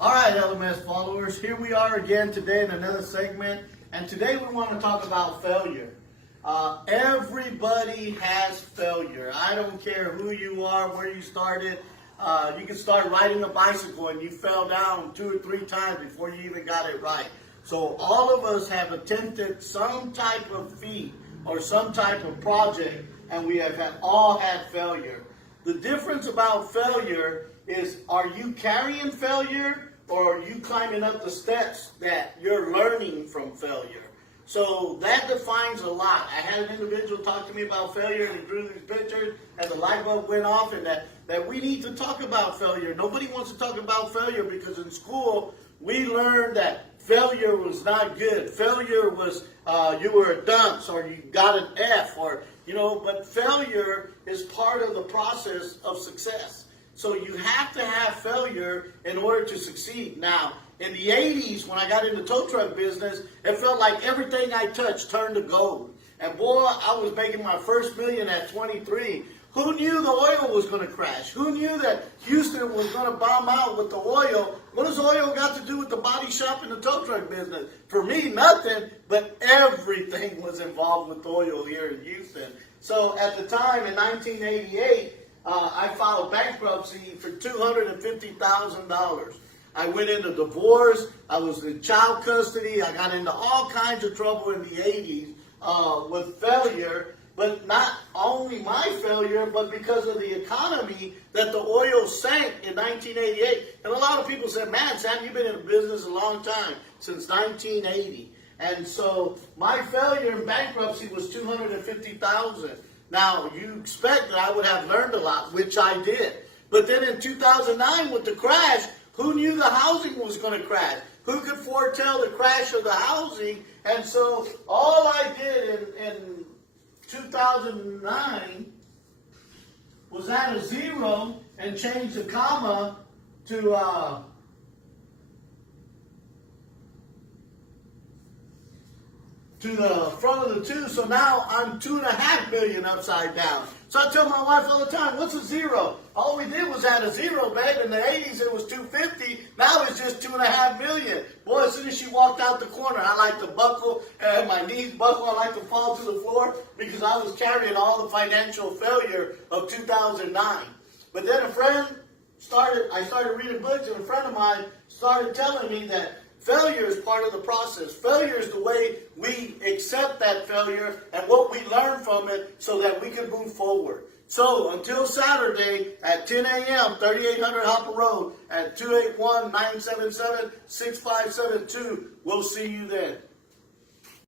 All right, LMS followers, here we are again today in another segment, and today we want to talk about failure. Everybody has failure. I don't care who you are, where you started. You can start riding a bicycle and you fell down 2 or 3 times before you even got it right. So all of us have attempted some type of feat or some type of project, and we have all had failure. The difference about failure is, are you carrying failure or are you climbing up the steps that you're learning from failure? So that defines a lot. I had an individual talk to me about failure, and he drew these pictures, and the light bulb went off, and that we need to talk about failure. Nobody wants to talk about failure because in school we learned that failure was not good. Failure was you were a dunce or you got an F, or but failure is part of the process of success. So you have to have failure in order to succeed. Now, in the 80s, when I got into tow truck business, it felt like everything I touched turned to gold. And boy, I was making my first million at 23. Who knew the oil was going to crash? Who knew that Houston was going to bomb out with the oil? What does oil got to do with the body shop and the tow truck business? For me, nothing, but everything was involved with oil here in Houston. So at the time, in 1988, I filed bankruptcy for $250,000. I went into divorce. I was in child custody. I got into all kinds of trouble in the 80s with failure. But not only my failure, but because of the economy that the oil sank in 1988. And a lot of people said, man, Sam, you've been in business a long time, since 1980. And so my failure in bankruptcy was $250,000. Now, you expect that I would have learned a lot, which I did. But then in 2009 with the crash, who knew the housing was going to crash? Who could foretell the crash of the housing? And so all I did in 2009 was add a 0 and change the comma to the front of the 2, so now I'm $2.5 million upside down. So I tell my wife all the time, what's a 0? All we did was add a 0, babe. In the 80s it was 250. Now it's just $2.5 million. Boy, as soon as she walked out the corner, I like to buckle, and my knees buckle. I like to fall to the floor because I was carrying all the financial failure of 2009. But then I started reading books, and a friend of mine started telling me that failure is part of the process. Failure is the way we accept that failure and what we learn from it so that we can move forward. So until Saturday at 10 a.m., 3800 Hopper Road at 281-977-6572, we'll see you then.